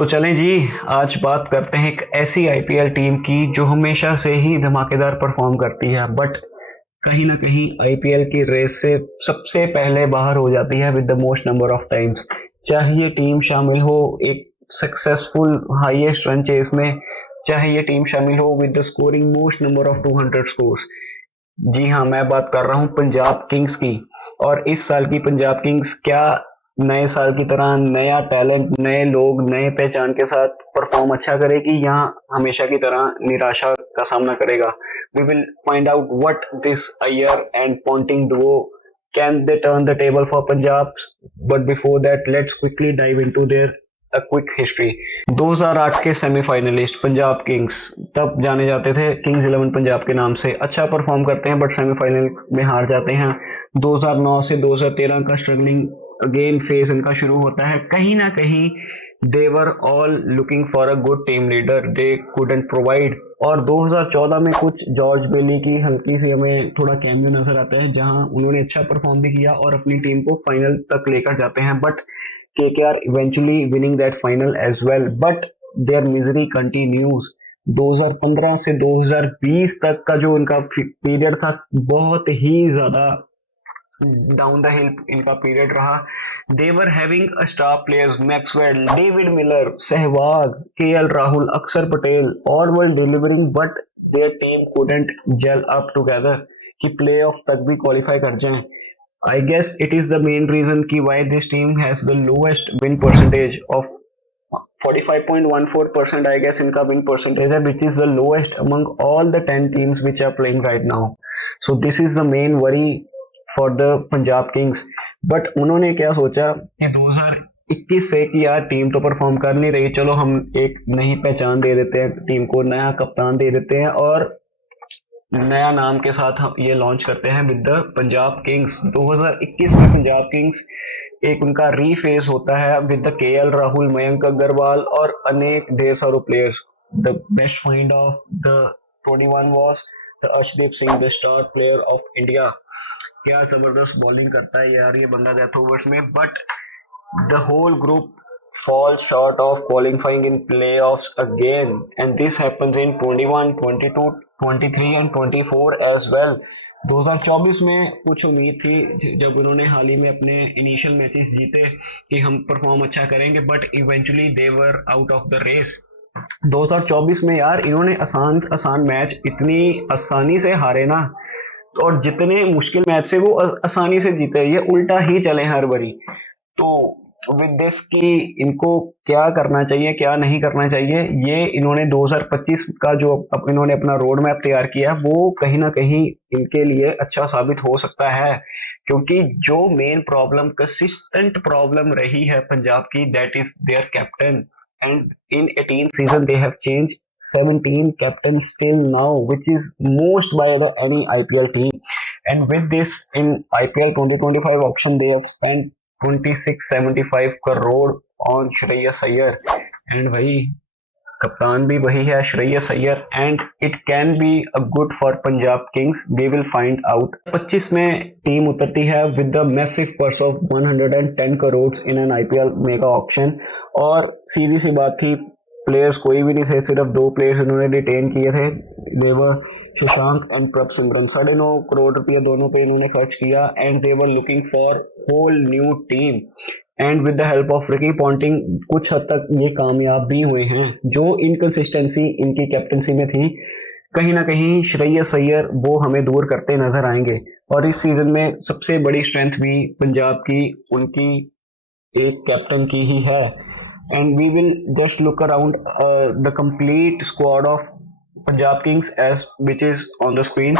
तो चलें जी। आज बात करते हैं एक ऐसी आईपीएल टीम की जो हमेशा से ही धमाकेदार परफॉर्म करती है, बट कहीं ना कहीं आईपीएल की रेस से सबसे पहले बाहर हो जाती है with the most number of times. चाहे ये टीम शामिल हो एक सक्सेसफुल हाईएस्ट रन चेस में, चाहे ये टीम शामिल हो with the scoring most number of 200 scores. जी हाँ, मैं बात कर रहा हूँ पंजाब किंग्स की। और इस साल की पंजाब किंग्स क्या नए साल की तरह नया टैलेंट, नए लोग, नए पहचान के साथ परफॉर्म अच्छा करेगी, यहाँ हमेशा की तरह निराशा का सामना करेगा? We will find out what this Iyer and Ponting duo can they turn the table for Punjab. But before that let's quickly dive into their a quick history. 2008 के सेमीफाइनलिस्ट पंजाब किंग्स, तब जाने जाते थे किंग्स 11 पंजाब के नाम से, अच्छा परफॉर्म करते हैं बट सेमीफाइनल में हार जाते हैं। 2009 से 2013 का स्ट्रगलिंग अगेन फेज इनका शुरू होता है। कहीं ना कहीं they were all looking for a good team leader, they couldn't provide. और 2014 में कुछ जॉर्ज बेली की हल्की सी हमें थोड़ा कैमियो नजर आता है, जहां उन्होंने अच्छा परफॉर्म भी किया और अपनी टीम को फाइनल तक लेकर जाते हैं। But KKR eventually winning that final as well, but their misery continues। 2015 से 2020 तक का जो उनका पीरियड था, बहुत ही ज्यादा डाउन द हिल इनका पीरियड रहा। They were having a star players Maxwell, David Miller, Sehwag, KL Rahul, Akshar Patel, all were delivering, but their team couldn't gel up together कि प्ले ऑफ तक भी क्वालिफाई कर जाएं। I guess it is the main reason कि why this team has the lowest win percentage of 45.14%। I guess इनका win percentage है, which is the lowest among all the 10 teams which are playing right now। So this is the main worry for the Punjab Kings। But उन्होंने क्या सोचा कि 2021 से कि यार team तो परफॉर्म कर नहीं रही, चलो हम एक नई पहचान दे देते हैं टीम को, नया कप्तान दे देते हैं और नया नाम के साथ हम ये लॉन्च करते हैं विद द पंजाब किंग्स। 2021 में पंजाब किंग्स एक उनका रीफेस होता है with the K L Rahul, Mayank Agarwal और अनेक ढेर सारे players. The best find of the 21 was the Arshdeep Singh, the star player of India. क्या जबरदस्त बॉलिंग करता है यार ये बंदा डेथ ओवर्स में, but the whole group falls short of qualifying in playoffs again, and this happens in 21, 22, 23 and 24 as well। 2024 में कुछ उम्मीद थी जब उन्होंने हाल ही में अपने इनिशियल मैचेस जीते कि हम परफॉर्म अच्छा करेंगे, but eventually they were out of the race. 2024 में यार इन्होंने आसान आसान मैच इतनी आसानी से हारे ना, और जितने मुश्किल मैच से वो आसानी से जीते, ये उल्टा ही चले हर बारी। तो विद दिस कि इनको क्या करना चाहिए क्या नहीं करना चाहिए, ये इन्होंने 2025 का जो अब इन्होंने अपना रोड मैप तैयार किया वो कहीं ना कहीं इनके लिए अच्छा साबित हो सकता है। क्योंकि जो मेन प्रॉब्लम, कंसिस्टेंट प्रॉब्लम रही है पंजाब की, that is there captain. And in 18 season they have change 17 captains still now, which is most by the any IPL team। And with this in IPL 2025 auction they have spent 2675 crore on Shreyas Iyer. And भाई कप्तान भी वही है Shreyas Iyer, and it can be a good for Punjab kings, we will find out. 25 में team उतरती है with the massive purse of 110 crore in an IPL mega auction. और सीधी सी बात थी, प्लेयर्स कोई भी नहीं थे, सिर्फ दो प्लेयर्स इन्होंने रिटेन किए थे, देवर सुशांत एंड प्रभ सिमरन। 9.5 करोड़ रुपया दोनों पे इन्होंने खर्च किया, and they were looking for whole new team. And with the help of Ricky Ponting कुछ हद तक ये कामयाब भी हुए हैं। जो इनकंसिस्टेंसी इनकी कैप्टनसी में थी, कहीं ना कहीं श्रेयस अय्यर वो हमें दूर करते नजर आएंगे। और इस सीजन में सबसे बड़ी स्ट्रेंथ भी पंजाब की उनकी एक कैप्टन की ही है। And we will just look around the complete squad of Punjab kings as which is on the screen.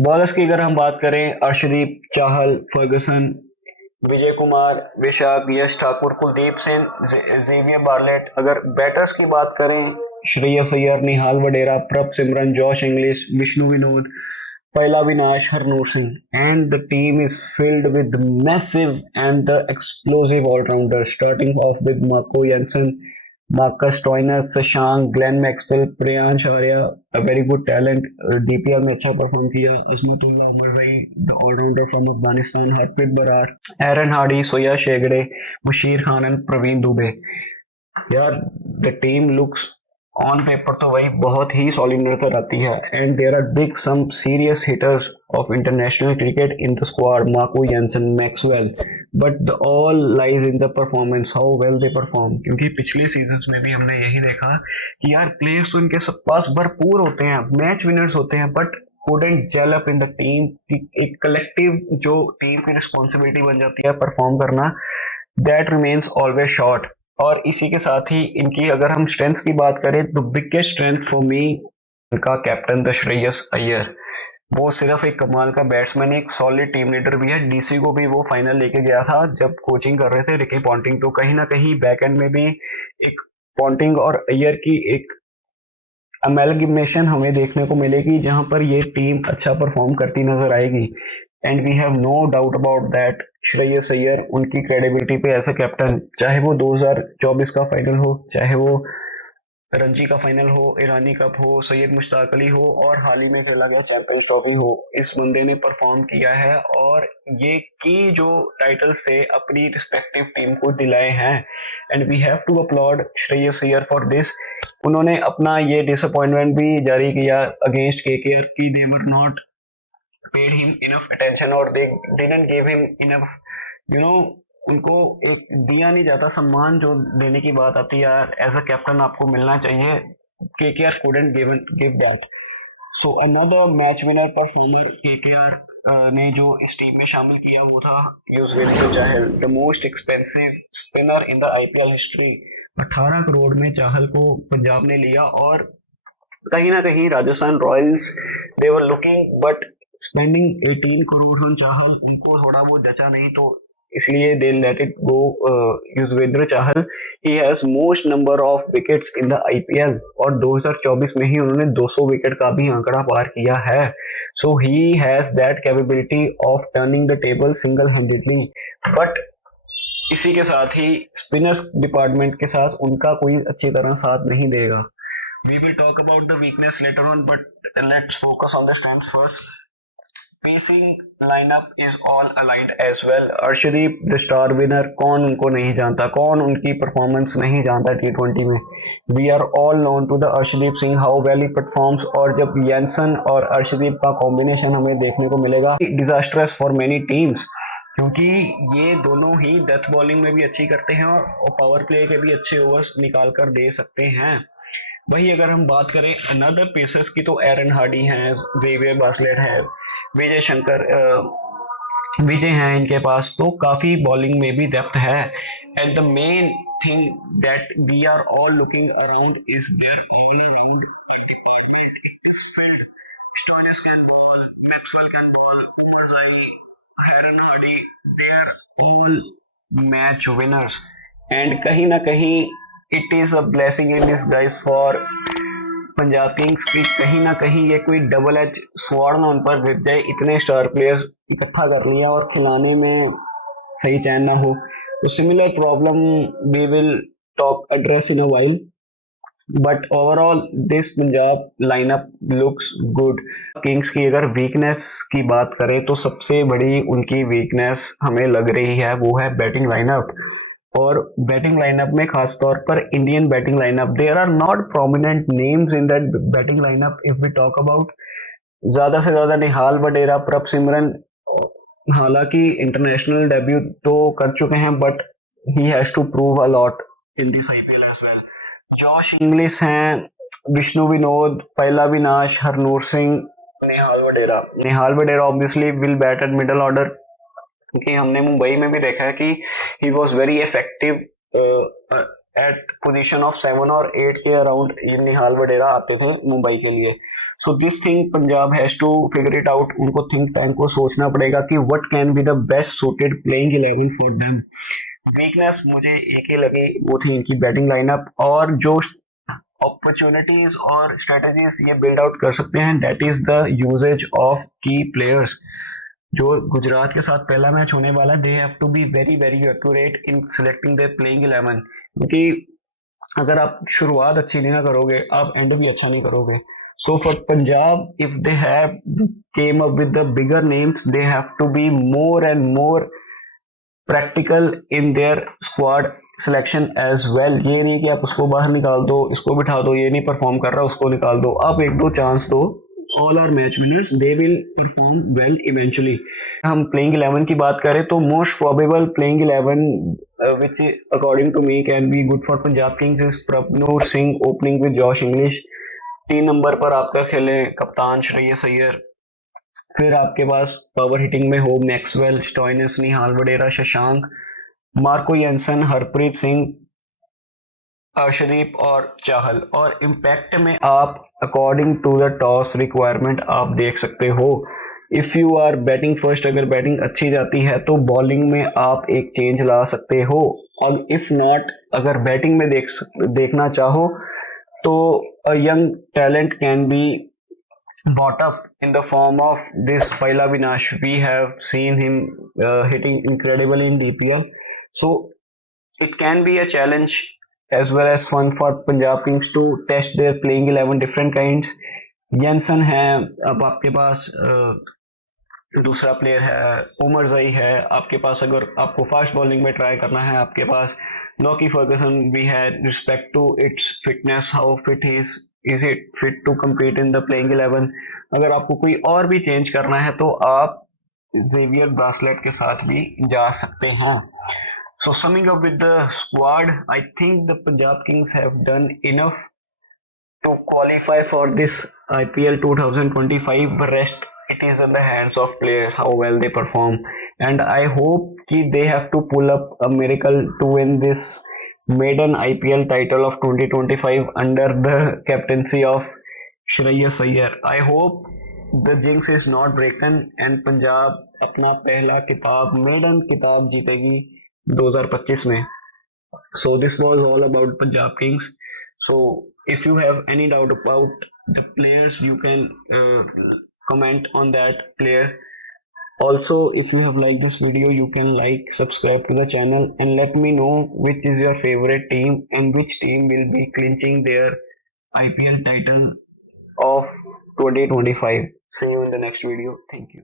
Bowlers की अगर हम बात करें, Arshdeep, Chahal, Ferguson, Vijay Kumar, Vishak, Yash Thakur, Kuldeep Singh, Xavier Bartlett. अगर बैटर्स की बात करें, Shreyas Iyer, Nehal Wadhera, Prabhsimran, Josh Inglis, Vishnu Vinod, पहला विनाश, Harnoor Singh. And the team is filled with massive and the explosive allrounder, starting off with Marco Jansen, Marcus Stoinis, Shashank, Glenn Maxwell, Priyansh Arya, a very good talent, DPL में अच्छा perform किया, Azmatullah Omarzai, the allrounder from Afghanistan, Harpreet Brar, Aaron Hardie, सोया शेगड़े, Musheer Khan and Praveen Dubey. यार the team looks on paper तो भाई बहुत ही सॉलिड नजर आती है, and there are big some serious hitters of international cricket in the squad, Marco Jansen, Maxwell, but the all lies in the performance, how well they perform. क्योंकि पिछले seasons में भी हमने यही देखा कि यार प्लेयर्स तो इनके सब पास भरपूर होते हैं, मैच विनर्स होते हैं, but couldn't gel up in the team। एक कलेक्टिव जो टीम की रिस्पॉन्सिबिलिटी बन जाती है परफॉर्म करना, दैट रिमेन्स ऑलवेज शॉर्ट। और इसी के साथ ही इनकी अगर हम स्ट्रेंथ्स की बात करें तो बिगेस्ट स्ट्रेंथ फॉर मी इनका कैप्टन द श्रेयस अय्यर। वो सिर्फ एक कमाल का बैट्समैन, एक सॉलिड टीम लीडर भी है। डीसी को भी वो फाइनल लेके गया था जब कोचिंग कर रहे थे रिकी पॉन्टिंग, तो कहीं ना कहीं बैक एंड में भी एक पॉन्टिंग और अय्यर की एक अमेलगमेशन हमें देखने को मिलेगी, जहां पर ये टीम अच्छा परफॉर्म करती नजर आएगी। And we have no doubt about that Shreyas Iyer उनकी क्रेडिबिलिटी पे एज अ कैप्टन, चाहे वो 2024 का फाइनल हो, चाहे वो रणजी का फाइनल हो, ईरानी कप हो, सैयद मुश्ताक अली हो, और हाल ही में खेला गया चैंपियंस ट्रॉफी हो, इस बंदे ने परफॉर्म किया है और ये की जो टाइटल्स थे अपनी रिस्पेक्टिव टीम को दिलाए हैं। And we have to applaud Shreyas Iyer for this. उन्होंने अपना ये डिसअपॉइंटमेंट भी जारी किया अगेंस्ट केकेआर की they were not paid him enough attention और they didn't give him enough, you know, उनको एक दिया नहीं जाता सम्मान जो देने की बात आती है यार, एज अ कैप्टन आपको मिलना चाहिए। KKR couldn't give that। So another match winner performer KKR ने जो इस टीम में शामिल किया वो था Yuzvendra Chahal, the most expensive spinner in the IPL history. 18 crore में चाहल को पंजाब ने लिया, और कहीं ना कहीं Rajasthan Royals they were looking but spending 18 crore on Chahal उनको थोड़ा वो जचा नहीं, तो इसलिए they let it go Yuzvendra Chahal. He has most number of wickets in the IPL, और 2024 में ही उन्होंने 200 विकेट का भी आंकड़ा पार किया है। So he has that capability of turning the table single handedly. But इसी के साथ ही स्पिनर्स डिपार्टमेंट के साथ उनका कोई अच्छी तरह साथ नहीं देगा। We will talk about the weakness later on, but let's focus on the strengths first. Pacing lineup is all aligned as well। Arshdeep the star winner, कौन उनको नहीं जानता, कौन उनकी परफॉर्मेंस नहीं जानता टी20 में। We are all known to the Arshdeep Singh, how well he performs, और जब यंसन और अर्शदीप का कॉम्बिनेशन हमें देखने को मिलेगा डिजास्ट्रस फॉर मेनी टीम्स, क्योंकि ये दोनों ही डेथ बॉलिंग में भी अच्छी करते हैं और पावर प्ले के भी अच्छे ओवर्स निकाल कर दे सकते हैं। वही अगर हम बात करें अनदर पेसर्स की तो एरन हार्डी हैं, जेवियर बास्लेट है, विजय शंकर विजय हैं इनके पास, तो काफी बॉलिंग में भी डेप्थ है। And the main thing that we are all looking around is their allrounder Stoinis can bowl, Maxwell can bowl, Aaron Hardie, they are all match winners. And कहीं ना कहीं it is a blessing in disguise for Punjab Kings की, कहीं ना कहीं ये कोई double edge sword ना उन पर गिर जाए, इतने स्टार प्लेयर्स इकट्ठा कर लिया और खिलाने में सही चैन ना हो। तो similar problem we will talk address in a while, but overall this Punjab lineup looks good. Kings की अगर वीकनेस की बात करें तो सबसे बड़ी उनकी वीकनेस हमें लग रही है वो है बैटिंग लाइनअप। और बैटिंग लाइनअप में खासतौर पर Indian batting lineup, there are not prominent names in that batting lineup if we talk about. ज्यादा से ज्यादा निहाल वडेरा, प्रभ सिमरन, हालांकि इंटरनेशनल डेब्यू तो कर चुके हैं but he has to prove a lot in this IPL as well. Josh Inglis हैं, विष्णु विनोद, पहला विनाश, Harnoor Singh, Nehal Wadhera obviously will bat at middle order, क्योंकि हमने मुंबई में भी देखा है कि he was very effective at position of 7 और 8 के अराउंड ये निहाल वडेरा आते थे मुंबई के लिए। So this thing Punjab has to figure it out, उनको थिंक टैंक को सोचना पड़ेगा कि what can be the best suited playing 11 for them. Weakness मुझे एक ही लगी, वो थी इनकी बैटिंग लाइनअप, और जो अपॉर्चुनिटीज और स्ट्रेटजीज ये बिल्ड आउट कर सकते हैं that is the usages of key players. जो गुजरात के साथ पहला मैच होने वाला है, they have to be very very accurate in selecting their playing 11, क्योंकि अगर आप शुरुआत अच्छी नहीं ना करोगे आप एंड भी अच्छा नहीं करोगे। So for Punjab if they have came up with the bigger names they have to be more and more practical in their squad selection as well. ये नहीं कि आप उसको बाहर निकाल दो, इसको बिठा दो, ये नहीं परफॉर्म कर रहा उसको निकाल दो, आप एक दो चांस दो। All are match winners, they will perform well eventually. हम प्लेइंग 11 की बात करें तो most probable playing 11 which according to me can be good for Punjab Kings is Prabnoor Singh opening with Josh English। 3 number पर आपका खेले कप्तान श्रेयस अय्यर। फिर आपके पास पावर हिटिंग में हो Maxwell, Stoinis, Nihal Wadhera, Shashank, Marco Jansen, Harpreet Singh, Arshdeep और चाहल। और इम्पैक्ट में आप according to the toss requirement आप देख सकते हो, if you are batting first, अगर बैटिंग अच्छी जाती है तो बॉलिंग में आप एक चेंज ला सकते हो। और इफ नॉट, अगर बैटिंग में देखना चाहो तो a young talent can be bought up in the form of this Paila Vinash. We have seen him hitting incredibly in DPL. So it can be a challenge as well as fun for Punjab Kings to test their playing 11 different kinds। Jensen है, अब आपके पास दूसरा player है उमर जई है आपके पास, अगर आपको फास्ट बॉलिंग में ट्राई करना है आपके पास लॉकी फर्गसन भी है। Respect to its fitness, how fit is it fit to compete in the playing 11। अगर आपको कोई और भी चेंज करना है तो आप जेवियर ब्रासलेट के साथ भी जा सकते हैं। So summing up with the squad, I think the Punjab Kings have done enough to qualify for this IPL 2025। The rest it is in the hands of player how well they perform, and I hope कि they have to pull up a miracle to win this maiden IPL title of 2025 under the captaincy of Shreyas Iyer। I hope the jinx is not broken and Punjab अपना पहला किताब maiden किताब जीतेगी 2025 में। So this was all about Punjab Kings। So if you have any doubt about the players, you can comment on that player. Also, if you have liked this video, you can like, subscribe to the channel, and let me know which is your favorite team and which team will be clinching their IPL title of 2025। See you in the next video. Thank you.